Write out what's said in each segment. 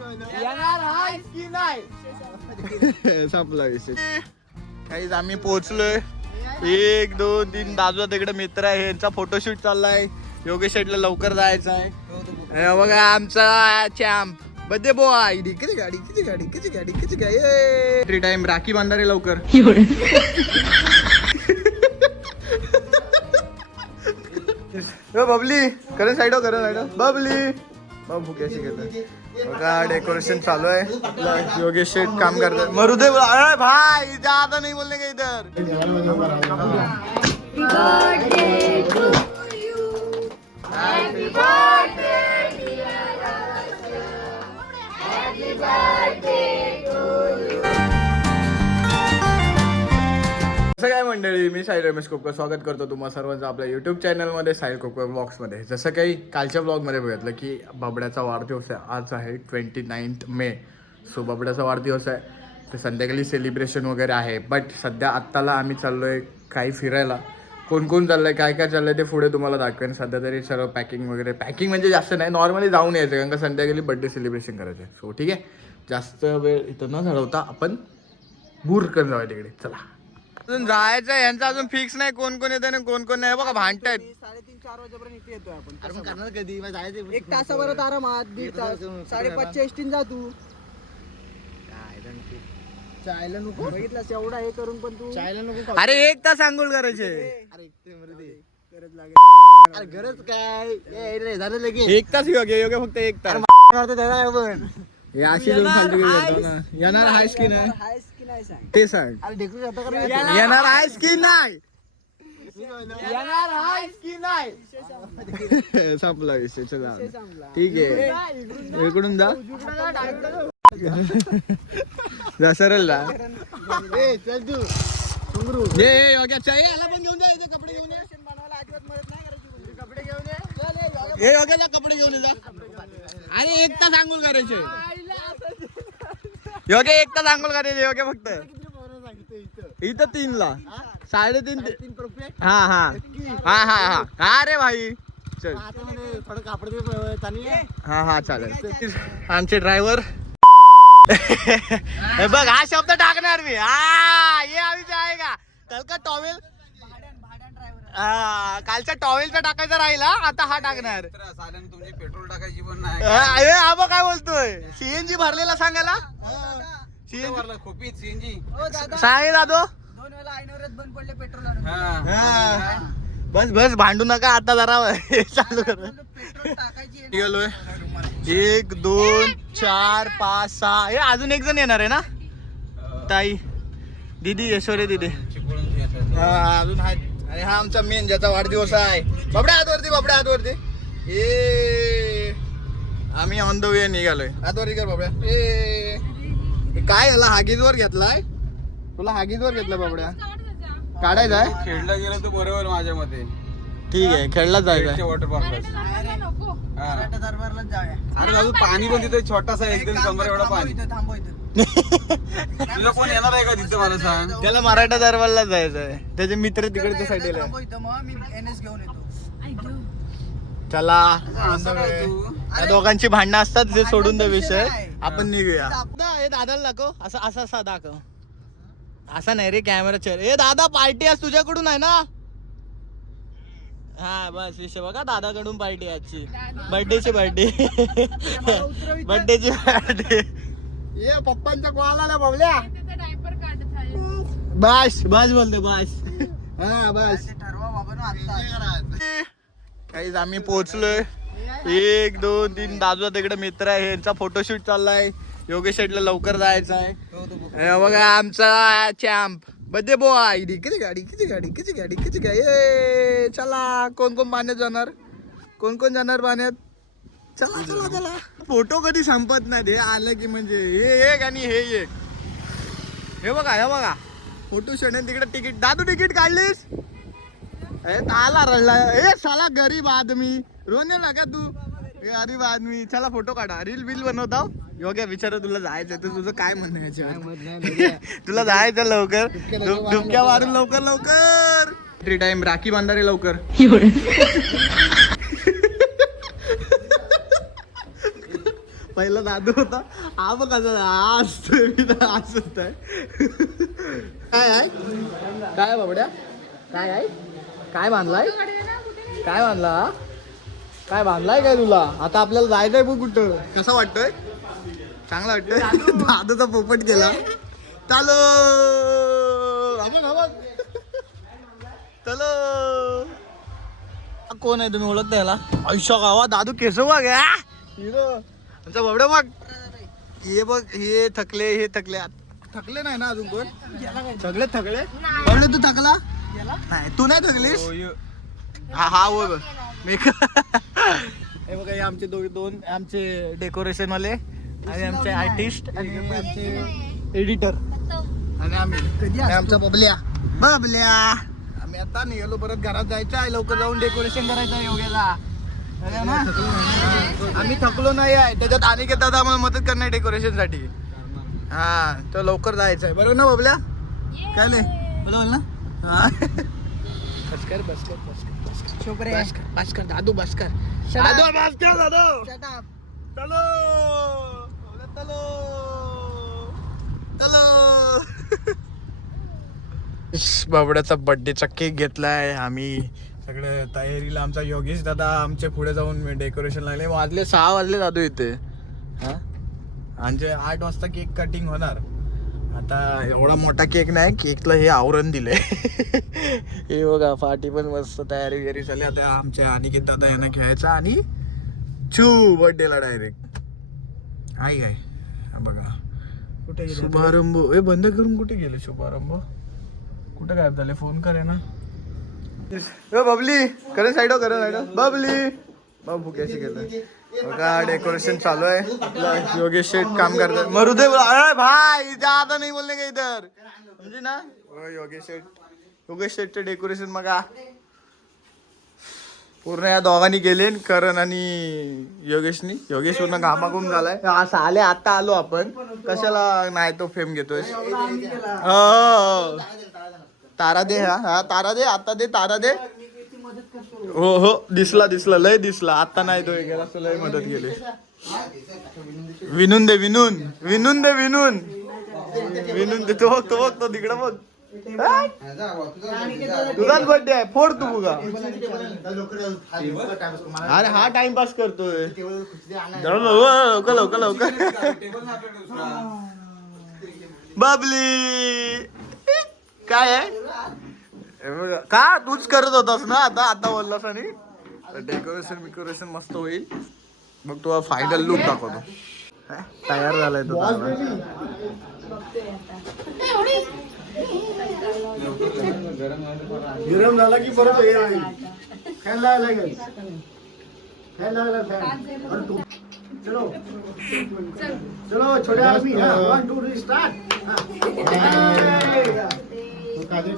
येणार आहे की नाही संपला विषय. काही आम्ही पोहोचलोय 1 2 3 दाजू तिकडे मित्र आहे यांचा फोटोशूट चाललाय. योगेश शेटला लवकर जायचं आहे. बघा आमचा चॅम्प बर्थडे बॉय. किती गाडी टाइम राखी बांधारे लवकर. बबली करण साईड बबली बाबू कशी केलं बघा. डेकोरेशन चालू आहे. योगेश शेठ काम करतात. मरुदे भाई ज्यादा नहीं बोलने का इधर. कसं काय मंडळी, मी साहिल रमेश कोपकर स्वागत करतो तुम्हा सर्वांचं आपल्या यूट्यूब चॅनलमध्ये साहिल कोपकर ब्लॉग्समध्ये. जसं काही कालच्या ब्लॉगमध्ये बघितलं की बाबड्याचा वाढदिवस आहे. आज आहे 29 मे. सो बाबड्याचा वाढदिवस आहे तर संध्याकाळी सेलिब्रेशन वगैरे आहे. बट सध्या आत्ताला आम्ही चाललो आहे काही फिरायला. कोण कोण चाललं आहे काय काय चाललं आहे ते पुढे तुम्हाला दाखवेन. सध्या तरी सर्व पॅकिंग वगैरे. पॅकिंग म्हणजे जास्त नाही, नॉर्मली जाऊन यायचं कारण का संध्याकाळी बड्डे सेलिब्रेशन करायचं आहे. सो ठीक आहे, जास्त वेळ इथं न घालवता आपण गुरकन जाऊया तिकडे. चला अजून जायचं आहे. यांचं अजून फिक्स नाही कोण कोण येतं आणि कोण कोण नाही. बघा भांडतायत. 3:30-4 वाजेपर्यंत इथे येतोय आपण. अरे मग करणार कधी जायचं 1 तासाभरात आरामात. 1.5 तास 5:30 एसटीन जा तू. चायला नको बघितलास एवढा हे करून पण तू चायला नको. अरे 1 तास आंघोळ करायचे. अरे गरज लागेल. अरे गरज काय झालं लगेच 1 तास योग्य फक्त 1 तास. पण हे अशी दोन फालतू करतो ना. येणार आहेस की नाही हायस की नाही सांग. ते सांग. अरे ढेकून जाता का रे? येणार आहेस की नाही. येणार आहेस की नाही. संपला विषय. चला ठीक आहे, इकडून जा जा सरळ जा. ए चल तू घुंगरू. ये योग्या चाय याला पण घेऊन जा. इथे कपडे घेऊन ये. बनवायला अजिबात मदत नाही करायची. कपडे घेऊन ये. चल ये. हे योग्याला कपडे घेऊन ये जा. अरे 1 तास आंघोळ करायचे. योग्य 1 तास आंघोळ करायचे योग्य फक्त. इथं 3 ला 3:30 परफेक्ट. हा हा हा हा हा हा रे भाई चल. हातामध्ये थोडं कापड दे तानी. हा हा चालेल. आमचे ड्रायव्हर हे बघ हा शब्द टाकणार मी. हा ये आम्ही जाएगा कल का टॉवेल. कालच्या टॉवेलचा टाकायचा राहिला, आता हा टाकणार. तुमची पेट्रोल टाकायची पण नाही. अरे आबा काय बोलतोय. सीएनजी भरलेला सांगायला. सीएनजी भरला खोपीत सीएनजी. हो दादा सांगे दादो. 2 वेळा ऐनवरच बंद पडले पेट्रोल. हा. बस बस भांडू नका आता जरा चालू कर. पेट्रोल टाकायची गेलोय 1 2 4 5 6. हे अजून 1 जण येणार आहे ना ताई दीदी ऐश्वर्या दीदी. हा अजून आहेत. आणि हा आमचा मेन ज्याचा वाढदिवस आहे. बाबड्या हातवरती ए आम्ही ऑन द वे निघालोय. हातवरती कर बाबड्या. ए काय याला हागीजवर घेतलाय. तुला हागीजवर घेतलं बाबड्या. काढायचा आहे. खेळला गेलं तर बरोबर माझ्या मते. ठीक आहे खेळला जायचं. Water park. मराठा दरबारलाच जाऊया. अरे दादू पाणी पण तिथे छोटासा एकदम कमर एवढा पाणी. थांबव इथं. तुला कोण येणार आहे का तिथं मला सांग. त्याला मराठा दरबारला जायचं आहे. त्याचे मित्र तिकडच्या साईडला. थांबव इथं मग मी NS घेऊन येतो. चला असं काय तू. या दोघांची भांडणं असतात ते सोडून द्या विषय. आपण निघूया. हे दादाला दाखव. असं असा दाखव. असा नाही रे कॅमेरा चेअर. ए दादा पार्टी आज तुझ्याकडून आहे ना. हा बस विषय बघा. दादाकडून पार्टी आजची. बर्थडेची बर्थडे. ये पप्पांचा कॉल आला बाबल्या. बस बोलतो बस. हा बस ठरवा बाबा आता. काही आम्ही पोहोचलोय 1 2 3 दाजू तिकडे मित्र आहे यांचा फोटोशूट चाललाय. योगेश शेटला लवकर जायचं आहे. हे बघा आमचा चॅम्प बर्थडे बॉय. किती गाडी. ए चला कोण कोण पाण्यात जाणार. कोण जाणार पाण्यात. चला फोटो कधी संपत नाही. हे आलं की म्हणजे हे एक आणि हे एक. हे बघा फोटो शूट. तिकडे तिकीट. दादू तिकीट काढलीस. आला रडला. ए साला गरीब आदमी. रोने लगा तू गरीब आदमी. चला फोटो काढा. रील बिल बनवता. योग्य विचार तुला जायचं तर तुझं काय म्हणणं आहे. तुला जायचं लवकर. डुबक्या मारून लवकर. फ्री टाइम राखी बांधारे लवकर. पहिला दादू होता हा बघ कसं असतोय मी तर हसत आहे. काय आहे काय बाबड्या काय आहे काय बांधलाय काय बांधला काय बांधलाय काय तुला आता आपल्याला जायचंय बघ कुठं कसं वाटतंय चांगला वाटतंय दादूचा पोपट केला चालो चलो कोण आहे तुम्ही ओळखता याला आयुष्य गावा दादू केस बघ हिरो आमचा बाबड्या बघ हे बघ हे थकले थकले नाही ना अजून कोण सगळे थकले बाबड्या तू थकला नाही तू नाही थकलीस हा होय बघ मी हे बघा हे आमचे दोन आमचे डेकोरेशन वाले आणि आमचे आर्टिस्ट आणि आमचे एडिटर आणि आम्ही आमचा बबल्या आम्ही आता निघालो परत घरात जायचं आहे लवकर जाऊन डेकोरेशन करायचं आहे योग्याला आम्ही थकलो नाही आहे त्याच्यात आणि घेतात आम्हाला मदत करणार डेकोरेशन साठी हा तर लवकर जायचं आहे बरोबर ना बबल्या काय नाही बरोबर ना हा बस कर दादू बस कर बाबड्याचा बर्थडेचा केक घेतलाय आम्ही सगळं तयारीला आमचा योगेश दादा आमच्या पुढे जाऊन डेकोरेशन लागले वाजले 6 वाजले दादू इथे हा म्हणजे 8 वाजता केक कटिंग होणार आता एवढा मोठा केक नाही केकला हे आवरण दिलंय हे बघा पार्टी पण मस्त तयारी वगैरे झाली आता आमच्या अनिकेत दादा यांना खेळायचा आणि बर्थडेला डायरेक्ट आहे काय बघा कुठे शुभारंभ हे बंद करून कुठे गेले शुभारंभ कुठे गायब झाले फोन करे ना बबली करे साईड बबली बाबू कैसे केलं बघा डेकोरेशन चालू आहे योगेश शेठ काम करतात मरुदे भाई ज्यादा नहीं बोलने का इधर समझी ना योगेश शेठचे डेकोरेशन बघा पूर्ण या दोघांनी गेले करण आणि योगेश पूर्ण घामाघूम झालाय असं आले आता आलो आपण कशाला नाही तो फेम घेतोय तारा दे हा तारा दे आता दे तारा दे हो दिसला लय दिसला आता नाही तो गेला लय मदत केली विनून दे तो तिकडे बघ तुझाच बर्थडे आहे फोड तू बघा अरे हा टाइमपास करतोय लवकर बबली काय आहे का तूच करत होतास ना आता बोललास आणि डेकोरेशन मस्त होईल मग तुला फायनल लुक दाखवतो तयार झालाय तो गरम झाला की परत फॅन लागला चलो छोटे आदमी 1 2 3 स्टार्ट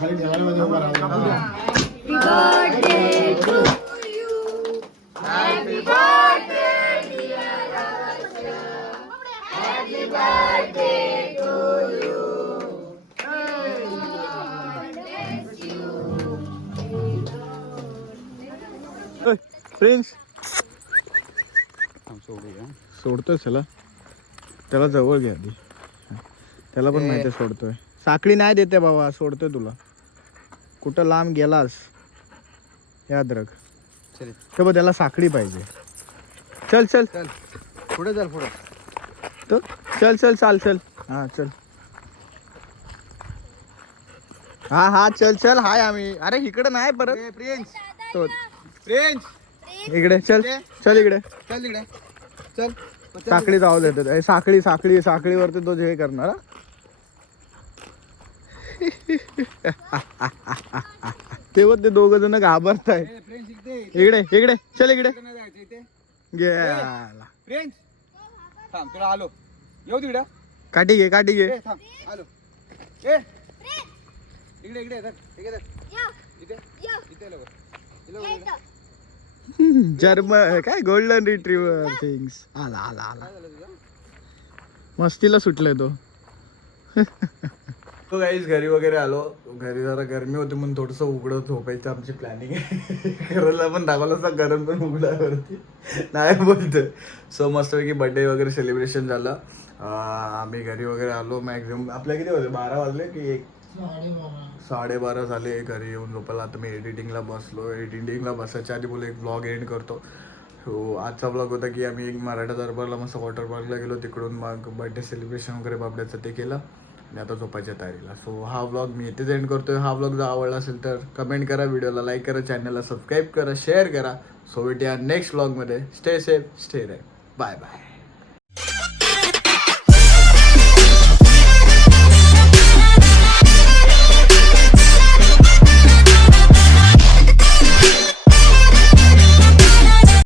खाली ठेवायला उभा राहा Happy birthday dear Aksha. Happy birthday to you. Bless you. Friends सोडतोय त्याला जवळ घ्या आधी त्याला पण माहिती सोडतोय साखळी नाही देते बाबा सोडतोय तुला कुठं लांब गेलास याद रख बघ त्याला साखळी पाहिजे चल पुढे चल पुढे तो चल हा चल हा चल हाय आम्ही अरे इकडे नाही परत फ्रेंड्स इकडे चल इकडे चल साखळी जाऊ देतात साखळीवरती तो जे करणार तेव्हा ते 2 जण घाबरताय इकडे चल इकडे गेला तुला आलो येऊ तिकडे काठी घे आलो जर्मन काय गोल्डन रिट्रीव्हर थिंग्स आला मस्तीला सुटलाय तो तो गाईज घरी वगैरे आलो. घरी जरा गरमी होती म्हणून थोडंसं उघडं झोपायचं आमची प्लॅनिंग आहे. घराला पण दाखवलं असं गरम पण उघड्यावरती नाही बोलतं. सो मस्तपैकी बर्थडे वगैरे सेलिब्रेशन झालं. आम्ही घरी वगैरे आलो. मॅक्झिमम आपल्या किती वाजले 12 वाजले की 1:30 झाले घरी येऊन झोपायला. आता मी एडिटिंगला बसलो. एडिटिंगला बसायच्या आधी बोललो एक ब्लॉग एंड करतो. हो आजचा ब्लॉग होता की आम्ही एक मराठा दरबारला मस्त वॉटर पार्कला गेलो. तिकडून मग बर्थडे सेलिब्रेशन वगैरे बाबड्याचं ते केलं आणि आता झोपायच्या तयारीला. सो हा व्लॉग मी इथेच एंड करतोय. हा व्लॉग जर आवडला असेल तर कमेंट करा, व्हिडिओला लाईक करा, चॅनलला सबस्क्राईब करा, शेअर करा. सो भेटूया नेक्स्ट व्लॉगमध्ये. Stay safe, stay right. Bye bye.